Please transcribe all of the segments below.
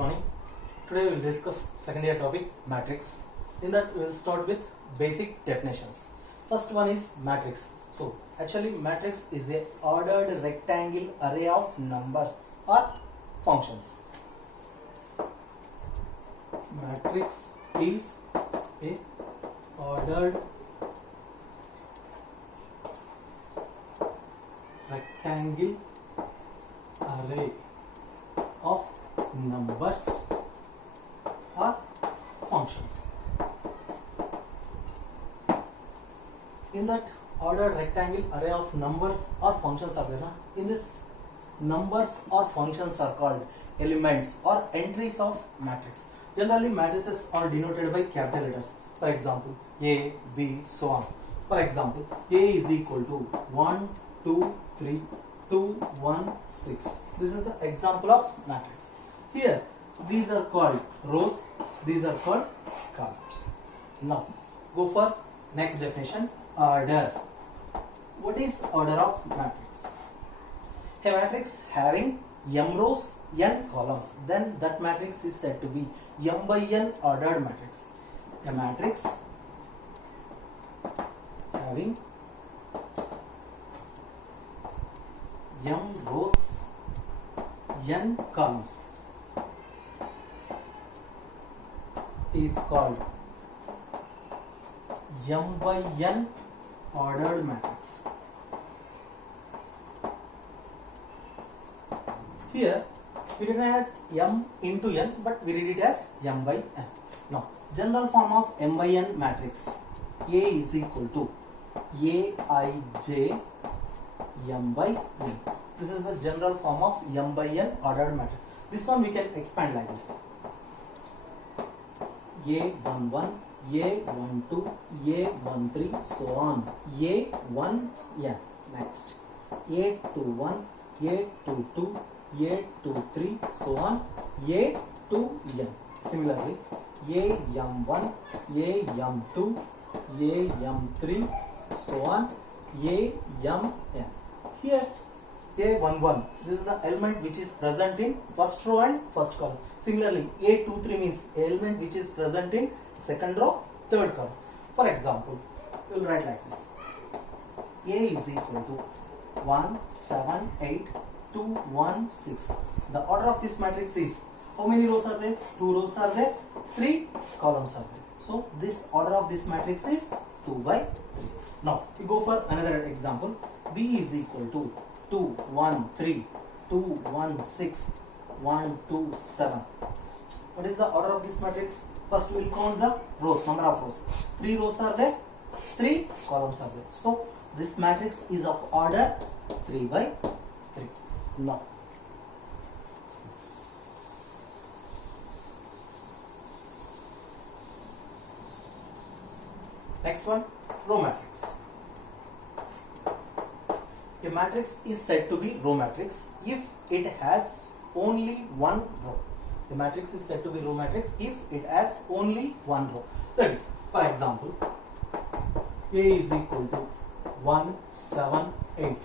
morning. Today we will discuss second year topic matrix. In that we will start with basic definitions. First one is matrix. So actually matrix is a ordered rectangle array of numbers or functions. Matrix is a ordered rectangle array of numbers or functions. In that ordered rectangle array of numbers or functions are there. In this, numbers or functions are called elements or entries of matrix. Generally matrices are denoted by capital letters. For example, A, B, so on. For example, A is equal to 1, 2, 3, 2, 1, 6. This is the example of matrix. Here, these are called rows, these are called columns. Now, go for next definition, order. What is order of matrix? A matrix having m rows, n columns, then that matrix is said to be m by n ordered matrix. A matrix having m rows, n columns is called m by n ordered matrix. Here we read it as m into n, but we read it as m by n. Now, general form of m by n matrix, A is equal to Aij m by n. This is the general form of m by n ordered matrix. This one we can expand like this: A11, A12, A13, so on. A1n. Next, A21, A22, A23, so on. A2n. Similarly, AM1, AM2, AM3, so on. AMN. Here, A11, this is the element which is present in first row and first column. Similarly, A23 means element which is present in second row, third column. For example, we will write like this: A is equal to 1, 7, 8, 2, 1, 6. The order of this matrix is, how many rows are there? 2 rows are there, 3 columns are there. So this order of this matrix is 2 by 3. Now we go for another example. B is equal to 2, 1, 3, 2, 1, 6, 1, 2, 7. What is the order of this matrix? First we will count the rows, number of rows. 3 rows are there, 3 columns are there. So this matrix is of order 3 by 3. Now, next one, row matrix. A matrix is said to be row matrix if it has only one row. The matrix is said to be row matrix if it has only one row. That is, for example, A is equal to 1, 7, 8.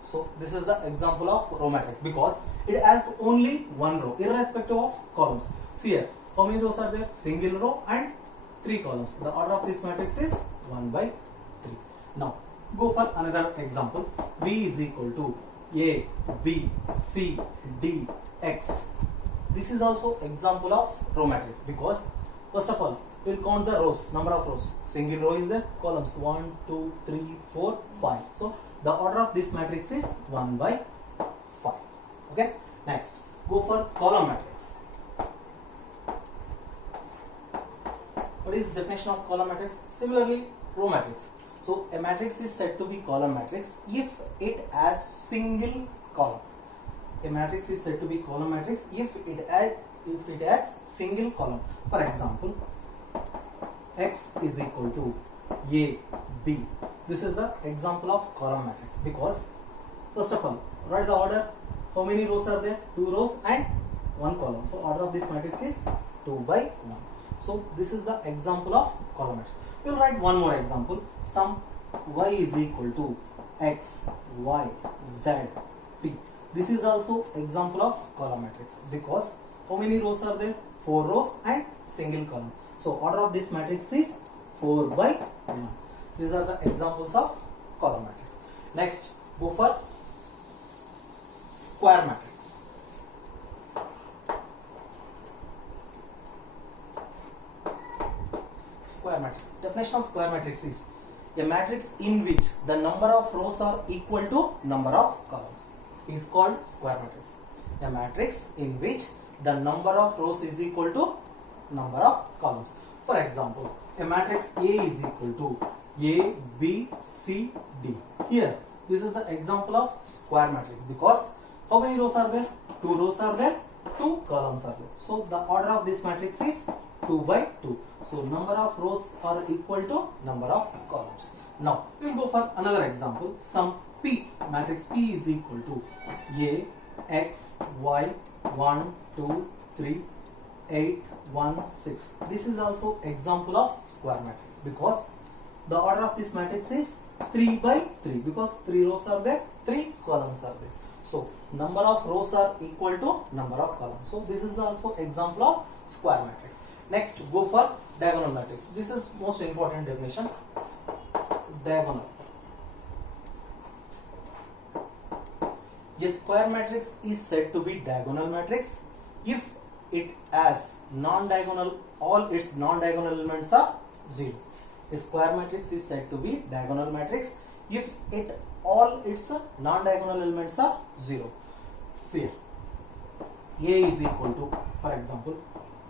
So this is the example of row matrix because it has only one row irrespective of columns. See here, how many rows are there? Single row and 3 columns. The order of this matrix is 1 by 3. Now go for another example. B is equal to A, B, C, D, X. This is also example of row matrix because first of all we will count the rows, number of rows. Single row is there, columns 1, 2, 3, 4, 5. So the order of this matrix is 1 by 5. Okay. Next, go for column matrix. What is the definition of column matrix? Similarly, row matrix. So a matrix is said to be column matrix if it has single column. A matrix is said to be column matrix if it has single column. For example, X is equal to A, B. This is the example of column matrix because first of all, write the order. How many rows are there? 2 rows and 1 column. So order of this matrix is 2 by 1. So this is the example of column matrix. We will write one more example. Sum y is equal to x, y, z, p. This is also example of column matrix because How many rows are there? 4 rows and single column. So order of this matrix is 4 by 1. These are the examples of column matrix. Next, go for square matrix. Square matrix. Definition of square matrix is a matrix in which the number of rows are equal to number of columns is called square matrix. A matrix in which the number of rows is equal to number of columns. For example, a matrix A is equal to A, B, C, D. Here, this is the example of square matrix because how many rows are there? 2 rows are there, 2 columns are there. So the order of this matrix is 2 by 2. So number of rows are equal to number of columns. Now we will go for another example. Some P, matrix P is equal to A, X, Y, 1, 2, 3, 8, 1, 6. This is also example of square matrix because the order of this matrix is 3 by 3 because 3 rows are there, 3 columns are there. So number of rows are equal to number of columns. So this is also example of square matrix. Next, go for diagonal matrix. This is most important definition. Diagonal. A square matrix is said to be diagonal matrix if it has non-diagonal, all its non-diagonal elements are 0. A square matrix is said to be diagonal matrix if it all its non-diagonal elements are 0. See here. A is equal to, for example,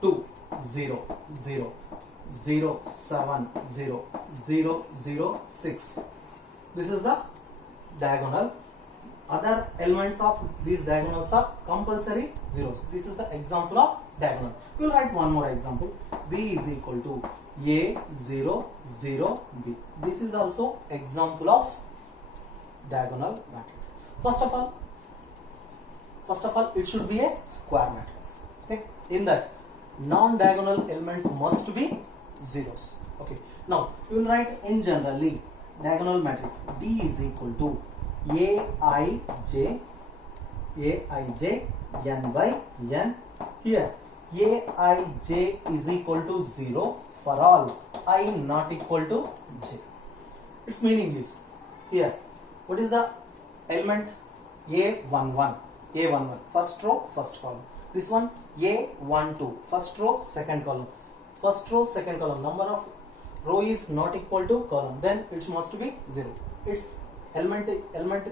2, 0, 0, 0, 7, 0, 0, 0, 6. This is the diagonal. Other elements of these diagonals are compulsory zeros. This is the example of diagonal. We will write one more example. B is equal to A, 0, 0, B. This is also example of diagonal matrix. First of all, it should be a square matrix. Okay. In that, non-diagonal elements must be zeros. Okay. Now we will write in generally diagonal matrix. D is equal to Aij, n by n. Here Aij is equal to 0 for all I not equal to j. Its meaning is here. What is the element? A11, A11, first row, first column. This one A12, first row, second column. First row, second column. Number of row is not equal to column. Then it must be 0. Its element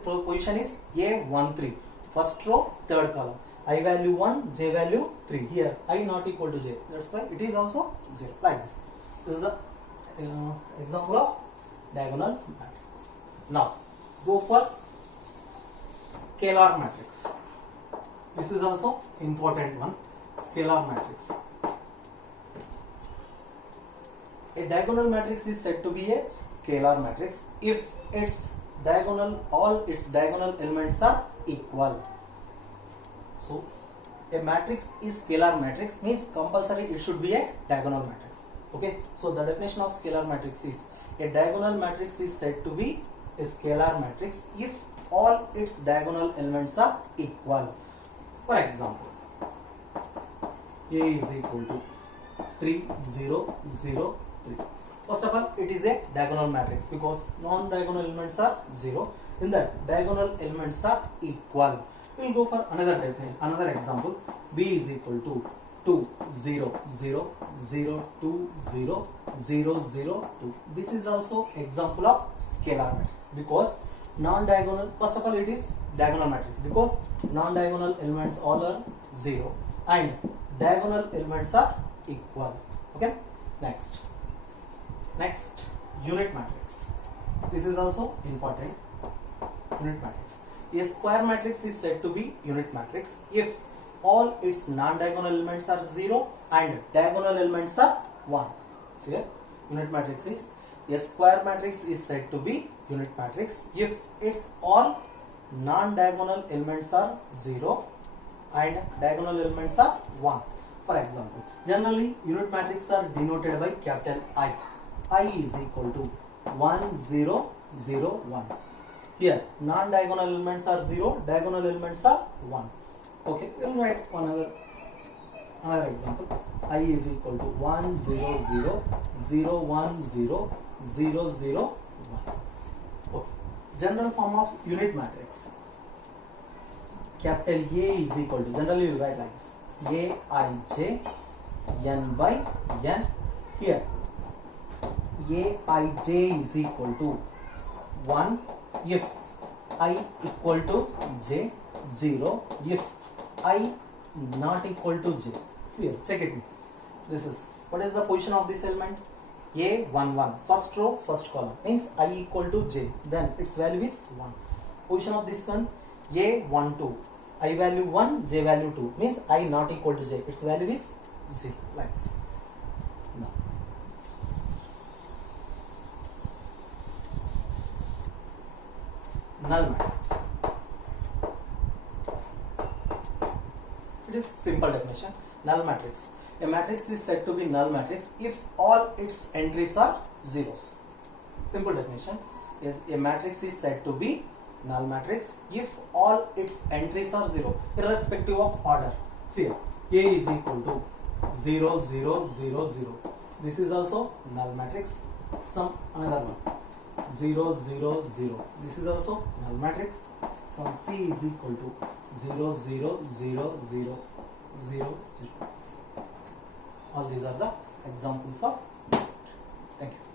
position is A13, first row, third column. I value 1, j value 3. Here I not equal to j. That's why it is also 0. Like this. This is the example of diagonal matrix. Now go for scalar matrix. This is also important one. Scalar matrix. A diagonal matrix is said to be a scalar matrix if its diagonal, all its diagonal elements are equal. So a matrix is scalar matrix means compulsory it should be a diagonal matrix. Okay. So the definition of scalar matrix is a diagonal matrix is said to be a scalar matrix if all its diagonal elements are equal. For example, A is equal to 3, 0, 0, 3. First of all, it is a diagonal matrix because non-diagonal elements are 0. In that, diagonal elements are equal. We will go for another example. B is equal to 2, 0, 0, 0, 2, 0, 0, 0, 2. This is also example of scalar matrix because non-diagonal, first of all it is diagonal matrix because non-diagonal elements all are 0 and diagonal elements are equal. Okay. Next, unit matrix. This is also important. Unit matrix. A square matrix is said to be unit matrix if all its non-diagonal elements are 0 and diagonal elements are 1. See here, unit matrix is a square matrix is said to be unit matrix if its all non-diagonal elements are 0 and diagonal elements are 1. For example, generally unit matrix are denoted by capital I. I is equal to 1, 0, 0, 1. Here non-diagonal elements are 0, diagonal elements are 1. Okay, we will write another Another example, I is equal to 1 0 0 0 1 0 0 0 1. Okay. General form of unit matrix. Capital A is equal to, generally you write like this, Aij n by n. Here Aij is equal to 1 if I equal to j, 0 if I not equal to j. See here, check it. This is, what is the position of this element? A 1 1, first row first column, means I equal to j, then its value is 1. Position of this one, A 1 2, I value 1, j value 2, means I not equal to j, its value is 0, like this. Now null matrix. It is simple definition. Null matrix. A matrix is said to be null matrix if all its entries are zeros. Simple definition is a matrix is said to be null matrix if all its entries are zero, irrespective of order. See here, A is equal to 0 0 0 0. This is also null matrix. Some another one, 0 0 0. This is also null matrix. Some C is equal to 0 0 0 0 0 0. All these are the examples of matrix. Thank you.